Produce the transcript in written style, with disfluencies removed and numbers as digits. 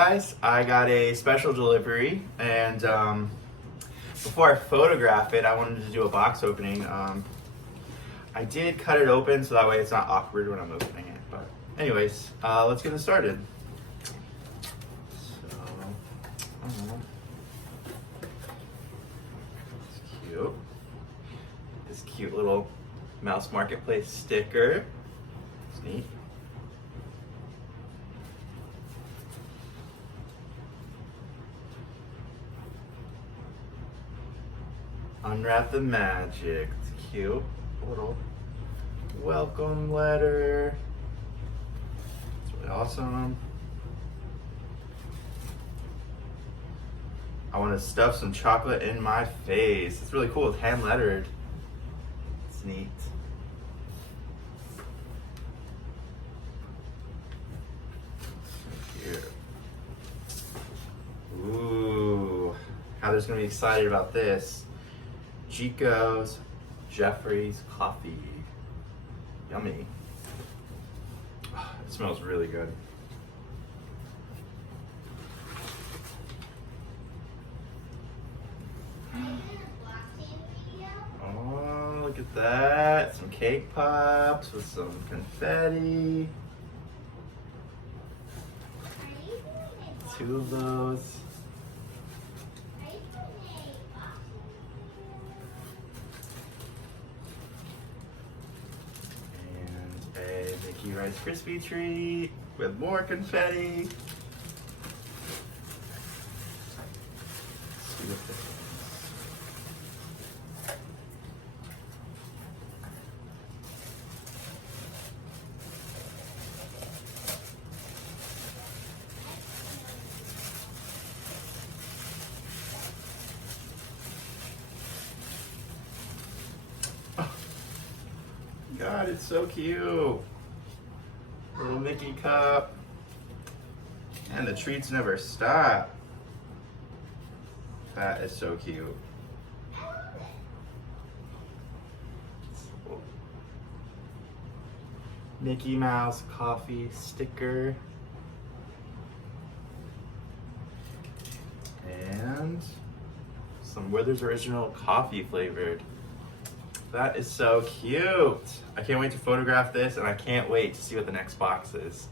guys, I got a special delivery, and before I photograph it, I wanted to do a box opening. I did cut it open so that way it's not awkward when I'm opening it. But anyways, let's get it started. So, it's cute. This cute little Mouse Marketplace sticker. It's neat. Unwrap the magic. It's cute. Little welcome letter. It's really awesome. I want to stuff some chocolate in my face. It's really cool. It's hand lettered. It's neat. Here. Ooh. Heather's gonna be excited about this. Chico's Jeffrey's coffee. Yummy. Oh, it smells really good. Oh, look at that. Some cake pops with some confetti. 2 of those. Mickey Rice Krispie treat with more confetti. Let's see what this is. Oh, God, it's so cute. Little Mickey cup. And the treats never stop. That is so cute. Mickey Mouse coffee sticker. And some Withers Original coffee flavored. That is so cute. I can't wait to photograph this, and I can't wait to see what the next box is.